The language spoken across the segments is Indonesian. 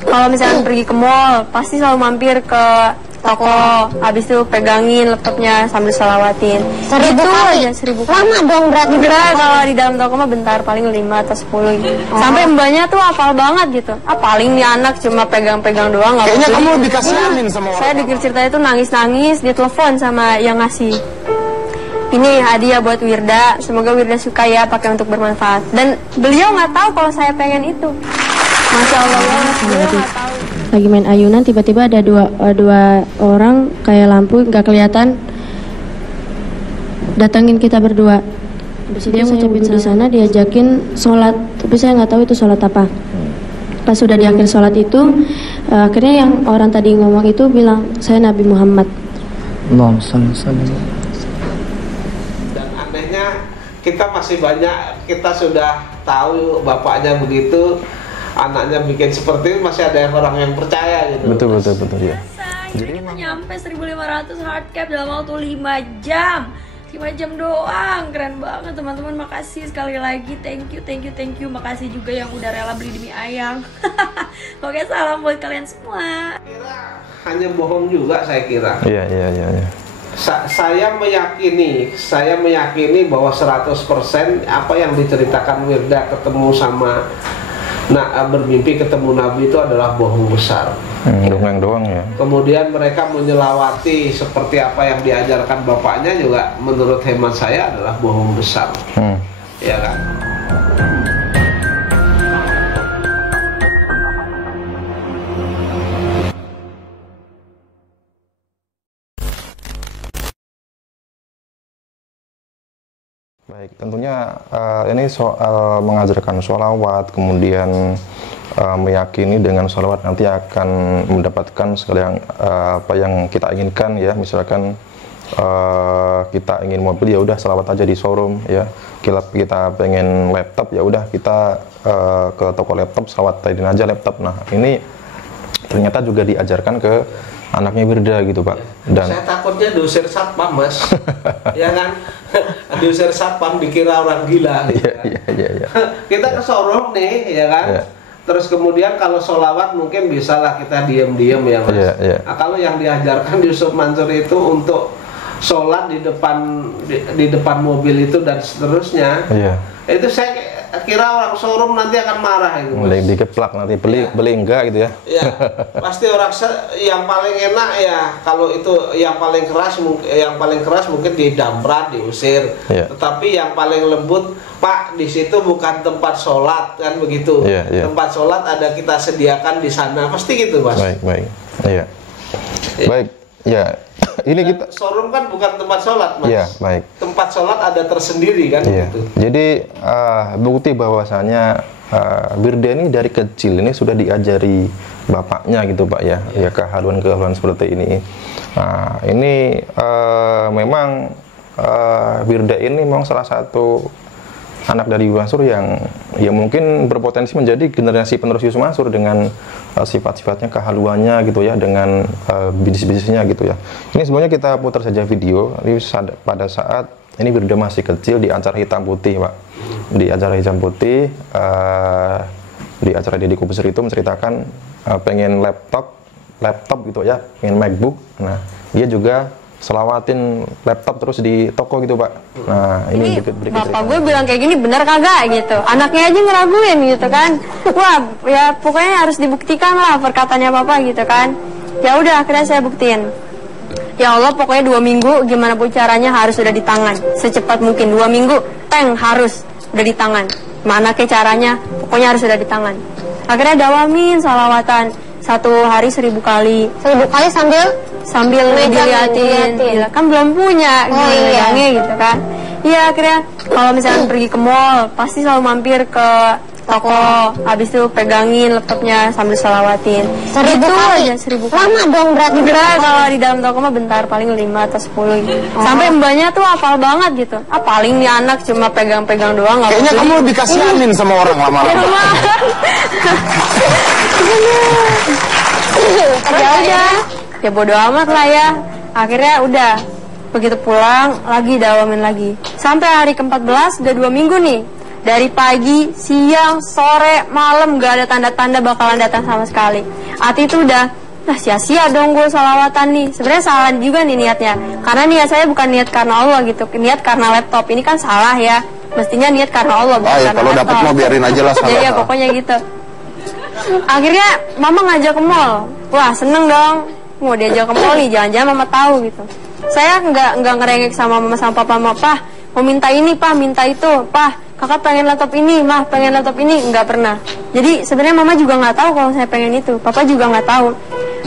Kalau misalnya pergi ke mall, pasti selalu mampir ke toko, habis itu pegangin laptopnya sambil selawatin. 1000 Itu kali? aja 1000 kali. Lama dong berarti. Enggak, kalau di dalam toko mah bentar, paling 5 atau 10 gitu. Sampai mbaknya tuh hafal banget gitu. Paling nih anak cuma pegang-pegang doang. Kayaknya kamu lebih kasihanin sama orang. Saya dengar ceritanya tuh nangis-nangis, dia telepon sama yang ngasih. Ini hadiah buat Wirda, semoga Wirda suka ya, pakai untuk bermanfaat. Dan beliau nggak tahu kalau saya pengen itu. Masya Allah, beliau nggak tahu. Lagi main ayunan, tiba-tiba ada dua orang kayak lampu nggak kelihatan datangin kita berdua. Dia ngucapin di sana, diajakin sholat, tapi saya nggak tahu itu sholat apa. Pas sudah di akhir sholat itu, akhirnya yang orang tadi ngomong itu bilang saya Nabi Muhammad. Dan anehnya kita masih banyak, kita sudah tahu bapaknya begitu, anaknya bikin seperti itu, masih ada orang yang percaya gitu. Betul ya. Jadi kita nyampe 1500 hardcap dalam waktu 5 jam. 5 jam doang, keren banget teman-teman. Makasih sekali lagi, thank you. Makasih juga yang udah rela beli demi ayang. Oke, salam buat kalian semua. Hanya bohong juga saya kira. Iya. Saya meyakini bahwa 100% apa yang diceritakan Wirda ketemu sama bermimpi ketemu Nabi itu adalah bohong besar. Dongeng doang ya. Kemudian mereka menyelawati seperti apa yang diajarkan bapaknya juga menurut hemat saya adalah bohong besar. Ya kan? Baik, tentunya ini soal mengajarkan sholawat, kemudian meyakini dengan sholawat nanti akan mendapatkan segala yang apa yang kita inginkan ya. Misalkan kita ingin mobil, ya udah sholawat aja di showroom ya. Kita pengen laptop, ya udah kita ke toko laptop, sholawatin aja laptop. Nah ini ternyata juga diajarkan ke anaknya Wirda gitu Pak. Dan saya takutnya diusir satpam Mas. Ya kan? Diusir satpam dikira orang gila gitu kan? Iya. Kita ke showroom nih ya kan? Iya. Terus kemudian kalau sholawat mungkin bisalah kita diem-diem ya Mas. Iya. Nah, kalau yang diajarkan di Yusuf Mansur itu untuk sholat di depan mobil itu dan seterusnya. Iya. Itu saya kira orang showroom nanti akan marah itu. Mulai dikeplak nanti beli enggak gitu ya. Ya, pasti orang yang paling enak ya kalau itu yang paling keras mungkin didamprat, diusir. Ya. Tetapi yang paling lembut, Pak, di situ bukan tempat sholat kan begitu. Ya. Tempat sholat ada kita sediakan di sana, pasti gitu Mas. Baik. Iya. Baik. Ya. Ini Dan kita showroom kan bukan tempat sholat Mas. Iya, baik. Tempat sholat ada tersendiri kan Iya. gitu. Jadi bukti bahwasanya Wirda ini dari kecil ini sudah diajari bapaknya gitu Pak ya. Ya kehaluan seperti ini. Nah, ini memang Wirda ini memang salah satu anak dari Mansur yang mungkin berpotensi menjadi generasi penerus Yusuf Mansur dengan sifat-sifatnya, kehaluannya gitu ya, dengan bisnis-bisnisnya gitu ya. Ini sebenarnya kita putar saja video. Ini pada saat ini Wirda masih kecil di acara hitam putih Pak. Di acara hitam putih, di acara Deddy Corbuzier itu menceritakan pengen laptop gitu ya, pengen MacBook. Nah dia juga selawatin laptop terus di toko gitu Pak. Nah ini berikut Bapak gue bilang kayak gini benar kagak gitu. Anaknya aja ngeraguin gitu kan. Wah ya pokoknya harus dibuktikan lah perkataannya Bapak gitu kan. Ya udah akhirnya saya buktiin. Ya Allah pokoknya 2 minggu gimana pun caranya harus udah di tangan. Secepat mungkin 2 minggu harus udah di tangan. Mana ke caranya pokoknya harus udah di tangan. Akhirnya dawamin salawatan 1 hari 1000 kali. 1000 kali sambil diliatin. Gila, kan belum punya gitu kan. Iya akhirnya kalau misalnya pergi ke mall pasti selalu mampir ke toko, habis itu pegangin laptopnya sambil selawatin. 1000 kali? Aja 1000 kali. Lama dong berarti. Enggak, kalau di dalam toko mah bentar, paling 5 atau 10 gitu. Sampai mbaknya tuh hafal banget gitu. Paling nih anak cuma pegang-pegang doang. kayaknya kamu lebih kasihanin sama orang lama-lama. Ya udah, ya bodo amat lah ya. Akhirnya udah, begitu pulang lagi dawamin lagi. Sampai hari ke-14 udah 2 minggu nih. Dari pagi, siang, sore, malam gak ada tanda-tanda bakalan datang sama sekali. Ati itu udah, nah sia-sia dong gue salawatan nih. Sebenarnya salah juga nih niatnya. Karena niat saya bukan niat karena Allah gitu, niat karena laptop. Ini kan salah ya. Mestinya niat karena Allah, bukan ya, karena kalau laptop. dapat mau biarin aja lah salah. Iya, pokoknya gitu. Akhirnya mama ngajak ke mall. Wah, seneng dong. Mau diajak ke mall nih, jangan-jangan mama tahu gitu. Saya nggak ngerengek sama mama sama papa, Pah, mau minta ini, Pah, minta itu, Pah, kakak pengen laptop ini, Mah, pengen laptop ini, nggak pernah. Jadi sebenarnya mama juga nggak tahu kalau saya pengen itu, papa juga nggak tahu.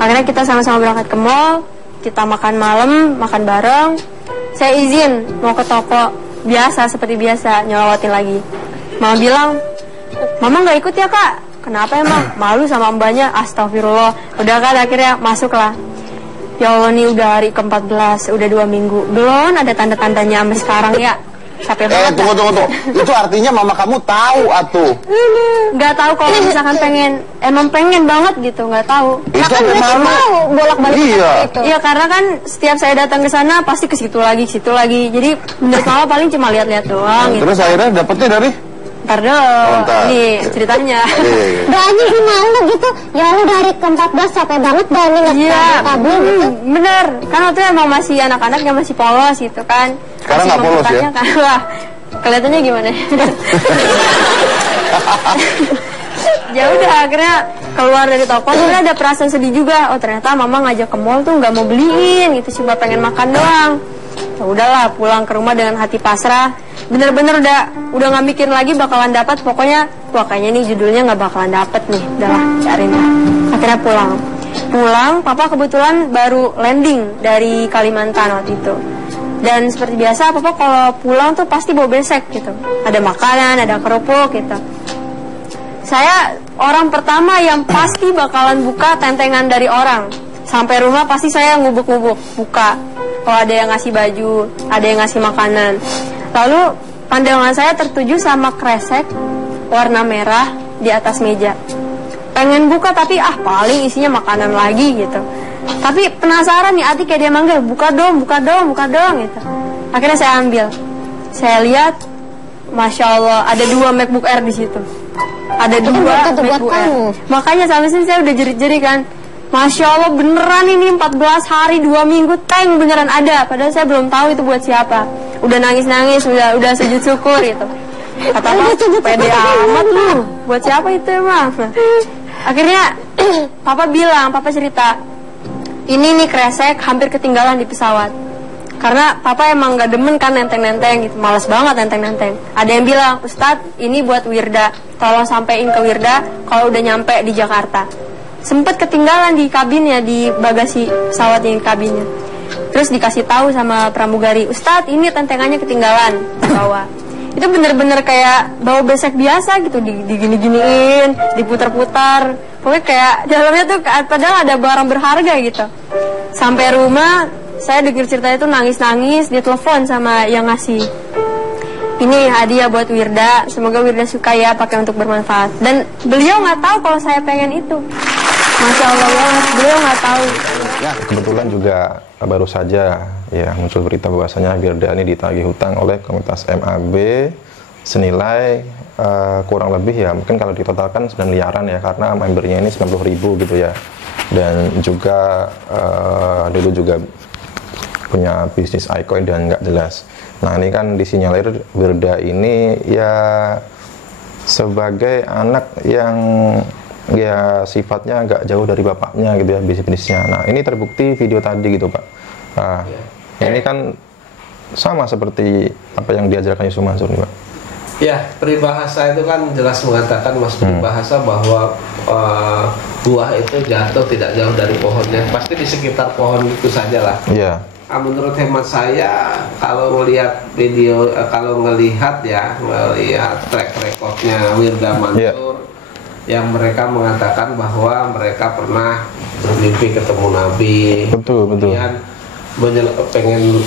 Akhirnya kita sama-sama berangkat ke mall, kita makan malam, makan bareng. Saya izin mau ke toko, biasa seperti biasa, nyolawatin lagi. Mama bilang, mama nggak ikut ya kak? Kenapa emang? Malu sama mbaknya? Astagfirullah. Udah kan akhirnya masuklah. Ya Allah nih udah hari ke-14, udah 2 minggu. Belum ada tanda-tandanya sampai sekarang ya. Capek banget. Tunggu. Itu artinya mama kamu tahu atuh. Nggak tahu kalau misalkan emang pengen banget gitu, nggak tahu. Itu Kan berarti mau bolak-balik Iya. itu. Iya, karena kan setiap saya datang ke sana pasti ke situ lagi. Jadi menurut mama paling cuma lihat-lihat doang gitu. Terus akhirnya dapetnya dari? Ntar dong, ntar. nih ceritanya. Doanya gimana gitu? Ya lu dari ke-14 capek banget dah nih Iya, kabel gitu. bener. Kan waktu itu emang masih anak-anak yang masih polos gitu kan. Sekarang Masih nggak polos ya? mempertanya kan. Wah, kelihatannya gimana? Ya udah akhirnya keluar dari toko, sebenarnya ada perasaan sedih juga. Oh ternyata mama ngajak ke mall tuh nggak mau beliin gitu, cuma pengen makan doang. Ya udahlah, pulang ke rumah dengan hati pasrah. Bener-bener udah nggak mikir lagi bakalan dapat. Pokoknya wah kayaknya nih judulnya nggak bakalan dapet nih. Udahlah, cariin lah. Akhirnya pulang, papa kebetulan baru landing dari Kalimantan waktu itu. Dan seperti biasa, papa kalau pulang tuh pasti bawa besek gitu. Ada makanan, ada kerupuk gitu. Saya orang pertama yang pasti bakalan buka tentengan dari orang. Sampai rumah pasti saya ngubuk-ngubuk, buka. Kalau ada yang ngasih baju, ada yang ngasih makanan. Lalu pandangan saya tertuju sama kresek warna merah di atas meja. Pengen buka tapi paling isinya makanan lagi gitu. Tapi penasaran nih, Ati kayak dia manggil, buka dong gitu. Akhirnya saya ambil. Saya lihat, Masya Allah, ada 2 MacBook Air di situ. Ada 2 MacBook Air. Makanya sampai sini saya udah jerit-jerit kan. Masya Allah beneran ini 14 hari 2 minggu tank beneran ada. Padahal saya belum tahu itu buat siapa. Udah nangis-nangis, udah sujud syukur gitu. Kata Papa, pede amat lu. Buat siapa itu emang? Akhirnya Papa cerita, ini nih kresek hampir ketinggalan di pesawat. Karena Papa emang gak demen kan nenteng-nenteng gitu, males banget nenteng-nenteng. Ada yang bilang, Ustadz ini buat Wirda, tolong sampein ke Wirda kalau udah nyampe di Jakarta. Sempet ketinggalan di kabinnya, di bagasi pesawat yang di kabinnya. Terus dikasih tahu sama pramugari, Ustadz ini tentengannya ketinggalan di bawah. Itu bener-bener kayak bawa besek biasa gitu, digini-giniin, diputar-putar. Pokoknya kayak dalamnya tuh padahal ada barang berharga gitu. Sampai rumah, saya dengar cerita itu nangis-nangis, dia telepon sama yang ngasih. Ini hadiah buat Wirda, semoga Wirda suka ya, pakai untuk bermanfaat. Dan beliau nggak tahu kalau saya pengen itu. Masya Allah banget, beliau nggak tahu. Ya, kebetulan juga baru saja ya muncul berita bahwasanya Wirda ini ditagih hutang oleh komunitas MAB senilai kurang lebih ya mungkin kalau ditotalkan 9 miliaran ya, karena membernya ini 90.000 gitu ya. Dan juga dulu juga punya bisnis iCoin dan nggak jelas. Nah ini kan disinyalir Wirda ini ya sebagai anak yang ya sifatnya agak jauh dari bapaknya gitu ya, bisnisnya. Nah ini terbukti video tadi gitu Pak. Nah, ini kan sama seperti apa yang diajarkan Yusuf Mansur nih Pak. Ya, peribahasa itu kan jelas mengatakan peribahasa bahwa buah itu jatuh tidak jauh dari pohonnya, pasti di sekitar pohon itu saja lah. Iya. Nah, menurut hemat saya kalau melihat video, kalau ngelihat track recordnya Wirda Mansur, yang mereka mengatakan bahwa mereka pernah bermimpi ketemu Nabi, kemudian pengen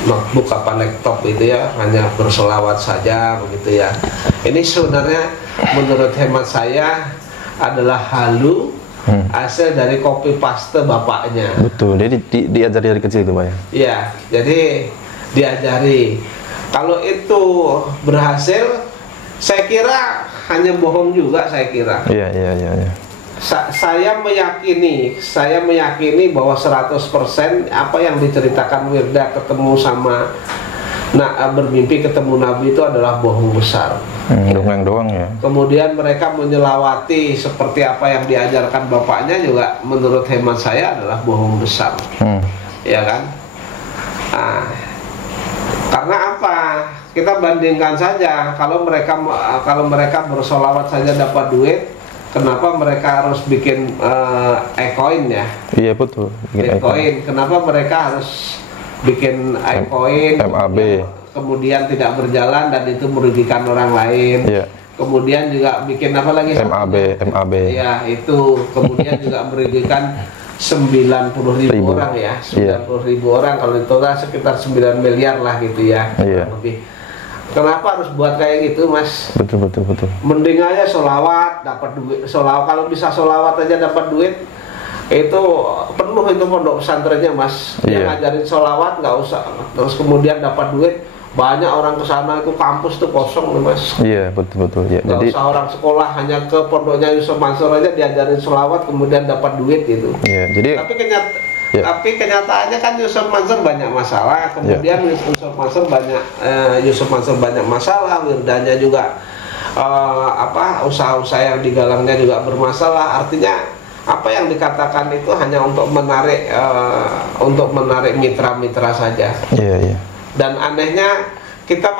MacBook apa laptop itu ya hanya berselawat saja begitu ya. Ini sebenarnya menurut hemat saya adalah halu hasil dari copy paste bapaknya. Betul, jadi diajari dari kecil itu Pak ya? Iya, jadi diajari Kalau itu berhasil, saya kira hanya bohong juga, saya kira. Iya. Saya meyakini bahwa 100% apa yang diceritakan Wirda ketemu sama bermimpi ketemu Nabi itu adalah bohong besar. Dongeng doang ya. Kemudian mereka menyelawati seperti apa yang diajarkan bapaknya juga menurut hemat saya adalah bohong besar. Ya kan? Nah, karena apa? Kita bandingkan saja, kalau mereka bersolawat saja dapat duit, kenapa mereka harus bikin e-coin ya? Iya betul. Bikin e-coin. Kenapa mereka harus bikin e-coin? MAB. Kemudian tidak berjalan dan itu merugikan orang lain. Iya. Kemudian juga bikin apa lagi? MAB. Ya itu. Kemudian juga merugikan 90.000 orang ya. 90.000 orang, kalau itu sekitar 9 miliar lah gitu ya. Iya. Lebih. Kenapa harus buat kayak gitu, Mas? Betul. Mending aja solawat dapat duit. Kalau bisa solawat aja dapat duit, itu penuh itu pondok pesantrennya, Mas. Yang ngajarin solawat nggak usah, terus kemudian dapat duit, banyak orang ke sana, itu kampus tuh kosong nih, Mas. Iya betul ya. Nggak usah orang sekolah, hanya ke pondoknya Yusuf Mansur aja diajarin solawat kemudian dapat duit gitu. Iya, jadi tapi kenyataannya kan Yusuf Mansur banyak masalah, kemudian Yusuf Mansur banyak masalah, Wirdanya juga usaha-usaha yang digalangnya juga bermasalah. Artinya apa yang dikatakan itu hanya untuk menarik mitra-mitra saja. Iya. Dan anehnya kita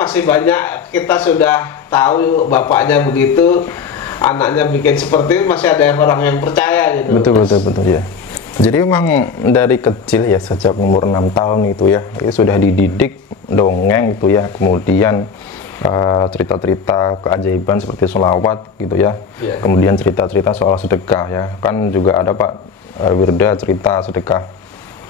sudah tahu bapaknya begitu, anaknya bikin seperti itu, masih ada orang yang percaya gitu. Betul ya. Jadi memang dari kecil ya, sejak umur 6 tahun itu ya, itu sudah dididik dongeng gitu ya, kemudian cerita-cerita keajaiban seperti sholawat gitu ya, kemudian cerita-cerita soal sedekah ya, kan juga ada Pak Wirda cerita sedekah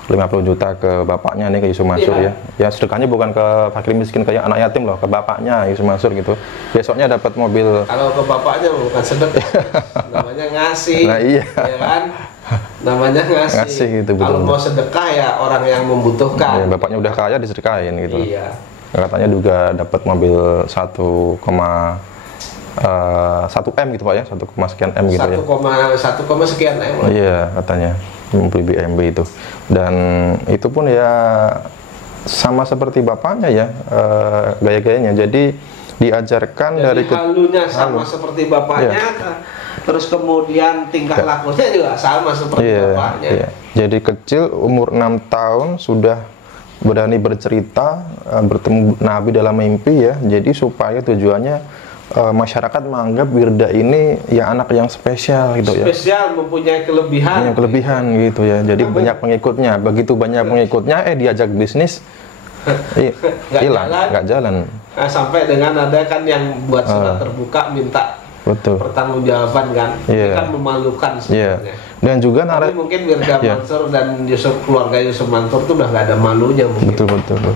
50 juta ke bapaknya nih, ke Yusuf Mansur ya. Ya sedekahnya bukan ke fakir miskin kayak anak yatim loh, ke bapaknya Yusuf Mansur gitu. Besoknya dapat mobil. Kalau ke bapaknya bukan sedekah, namanya ngasih. Nah iya. Ya kan? Namanya ngasih gitu, kalau mau sedekah ya orang yang membutuhkan. Bapaknya udah kaya disedekahin gitu. Iya. Katanya juga dapat mobil 1,1 M gitu Pak ya, 1, sekian M gitu ya. 1, sekian M. Iya katanya mobil BMW itu, dan itu pun ya sama seperti bapaknya ya, gaya-gayanya. Jadi diajarkan dari halunya sama seperti bapaknya. Terus kemudian tingkah lakunya juga sama seperti bapaknya. Iya. Jadi kecil umur 6 tahun sudah berani bercerita, bertemu Nabi dalam mimpi ya. Jadi supaya tujuannya masyarakat menganggap Wirda ini ya anak yang spesial gitu ya. Spesial, mempunyai kelebihan. Punya kelebihan gitu ya. Jadi banyak pengikutnya. Begitu banyak pengikutnya, diajak bisnis hilang, nggak jalan. Nah, sampai dengan ada kan yang buat surat terbuka minta pertanggungjawaban kan. Ini kan memalukan sebenarnya. Dan juga tapi mungkin Wirda Mansur dan keluarga Yusuf Mansur itu udah nggak ada malunya mungkin. Betul.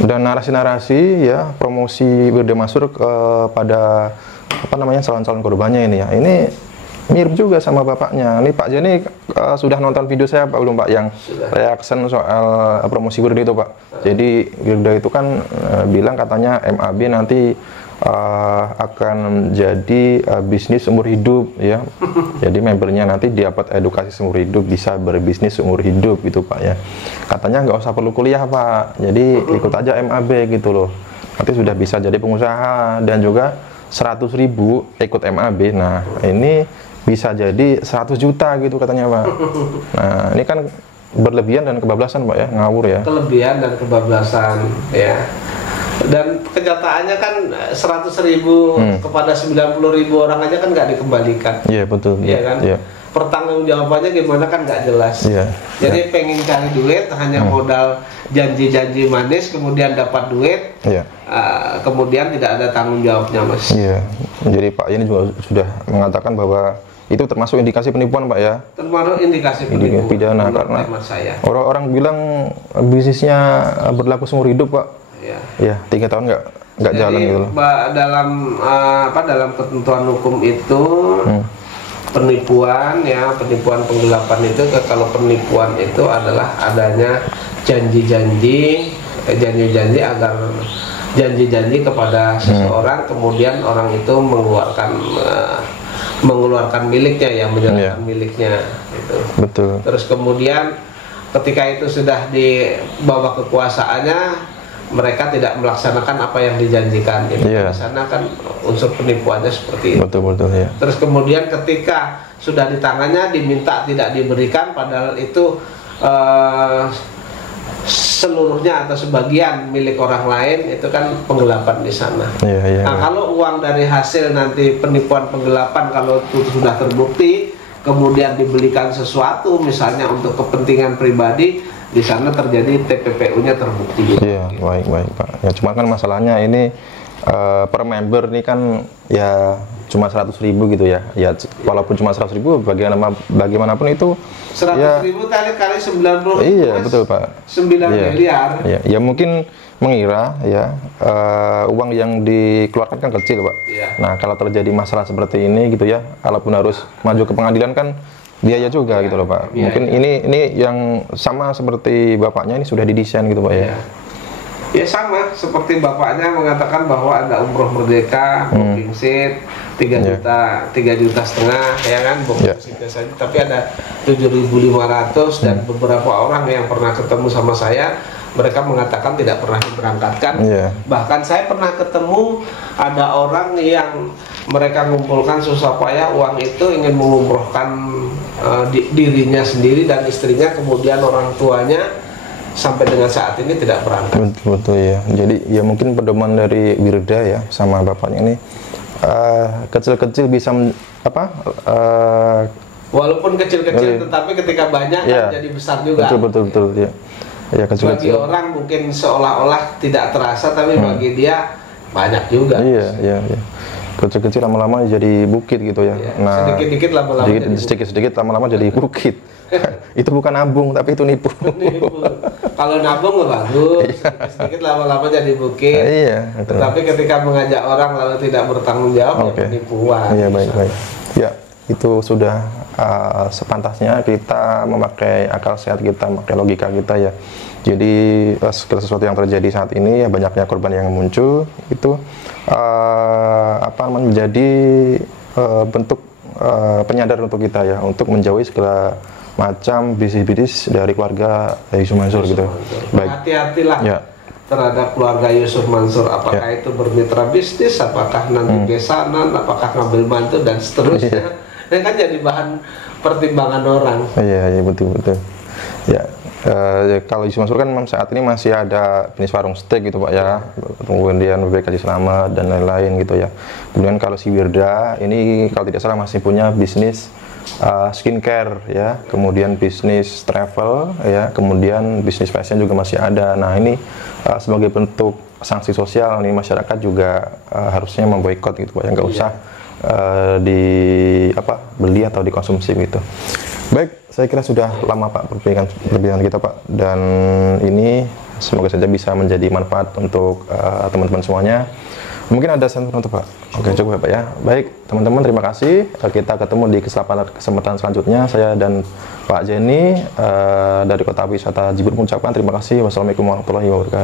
Dan narasi-narasi ya, promosi Wirda Mansur kepada calon-calon korbannya ini ya. Ini mirip juga sama bapaknya. Ini Pak Jenny sudah nonton video saya Pak belum Pak yang reaction soal promosi Wirda itu Pak. Jadi Wirda itu kan bilang katanya MAB nanti akan jadi bisnis seumur hidup ya. Jadi membernya nanti dapat edukasi seumur hidup, bisa berbisnis seumur hidup gitu Pak ya. Katanya nggak usah perlu kuliah Pak, jadi ikut aja MAB gitu loh. Nanti sudah bisa jadi pengusaha, dan juga 100.000 ikut MAB. Nah ini bisa jadi 100 juta gitu katanya Pak. Nah ini kan berlebihan dan kebablasan Pak ya, ngawur ya. Kelebihan dan kebablasan ya. Dan kenyataannya kan 100.000 kepada 90.000 orang aja kan nggak dikembalikan. Iya betul. Iya kan. Iya. Pertanggungjawabannya gimana kan nggak jelas. Iya. Jadi pengen cari duit hanya modal janji-janji manis, kemudian dapat duit. Iya. Kemudian tidak ada tanggung jawabnya Mas. Iya. Jadi Pak ini juga sudah mengatakan bahwa itu termasuk indikasi penipuan Pak ya. Termasuk indikasi penipuan. Pidana karena orang-orang bilang bisnisnya berlaku seumur hidup Pak. Ya 3 tahun nggak jalan gitu loh. Dalam ketentuan hukum itu penipuan penggelapan itu, kalau penipuan itu adalah adanya janji-janji agar janji-janji kepada seseorang, kemudian orang itu mengeluarkan miliknya, ya, menyerahkan miliknya gitu. Betul. Terus kemudian ketika itu sudah dibawa kekuasaannya, mereka tidak melaksanakan apa yang dijanjikan. Jadi di sana kan unsur penipuannya seperti itu. Betul ya. Terus kemudian ketika sudah di tangannya diminta tidak diberikan, padahal itu seluruhnya atau sebagian milik orang lain, itu kan penggelapan di sana. Nah, kalau uang dari hasil nanti penipuan penggelapan, kalau itu sudah terbukti, kemudian dibelikan sesuatu misalnya untuk kepentingan pribadi, di sana terjadi TPPU-nya terbukti. Iya, baik Pak. Ya, cuma kan masalahnya ini per member ini kan ya cuma 100.000 gitu ya. Ya walaupun cuma 100.000, bagaimanapun itu 100.000 kali 90. Iya, betul Pak. 9 miliar. Iya, ya mungkin mengira ya uang yang dikeluarkan kan kecil Pak. Iya. Nah, kalau terjadi masalah seperti ini gitu ya, kalaupun harus maju ke pengadilan kan biaya juga gitu loh Pak. Mungkin ini yang sama seperti bapaknya ini sudah didesain gitu Pak ya. Ya sama seperti bapaknya mengatakan bahwa ada umroh merdeka, booking seat 3 juta, 3,5 juta ya kan, booking seatnya saja. Tapi ada 7.500 dan beberapa orang yang pernah ketemu sama saya, mereka mengatakan tidak pernah diberangkatkan. Bahkan saya pernah ketemu ada orang yang mereka ngumpulkan susah payah uang itu ingin mengumrohkan dirinya sendiri dan istrinya, kemudian orang tuanya sampai dengan saat ini tidak berangkat. Betul ya. Jadi ya mungkin pedoman dari Wirda ya sama bapaknya ini kecil-kecil bisa walaupun kecil-kecil tetapi ketika banyak kan jadi besar juga. Betul ya. Ya, bagi orang mungkin seolah-olah tidak terasa, tapi bagi dia banyak juga. Iya. Kecil-kecil lama-lama jadi bukit gitu ya. Nah, sedikit-sedikit lama-lama jadi bukit. Itu bukan nabung, tapi itu nipu. Kalau nabung bagus, sedikit lama-lama jadi bukit. Tetapi ketika mengajak orang lalu tidak bertanggung jawab, ya penipuan. Iya, baik. Ya, itu sudah sepantasnya kita memakai akal sehat kita, memakai logika kita ya. Jadi segala sesuatu yang terjadi saat ini ya, banyaknya korban yang muncul itu menjadi bentuk penyadar untuk kita ya, untuk menjauhi segala macam bisnis-bisnis dari keluarga Yusuf Mansur gitu. Baik. Hati-hatilah terhadap keluarga Yusuf Mansur, apakah itu bermitra bisnis, apakah nanti besanan, apakah ngambil mantu dan seterusnya. Ini kan jadi bahan pertimbangan orang. Iya betul. Ya. Kalau Yusuf Mansur kan saat ini masih ada bisnis warung steak gitu Pak ya, kemudian BPK Selamat dan lain-lain gitu ya. Kemudian kalau si Wirda ini kalau tidak salah masih punya bisnis skincare ya, kemudian bisnis travel ya, kemudian bisnis fashion juga masih ada. Nah ini sebagai bentuk sanksi sosial nih, masyarakat juga harusnya memboikot gitu Pak ya, nggak usah beli atau dikonsumsi gitu. Baik, saya kira sudah lama Pak perbincangan kita Pak, dan ini semoga saja bisa menjadi manfaat untuk teman-teman semuanya. Mungkin ada satu untuk Pak. Oke, cukup ya Pak ya. Baik, teman-teman terima kasih. Kita ketemu di kesempatan selanjutnya. Saya dan Pak Jenny dari Kota Wisata Jibur mengucapkan terima kasih. Wassalamualaikum warahmatullahi wabarakatuh.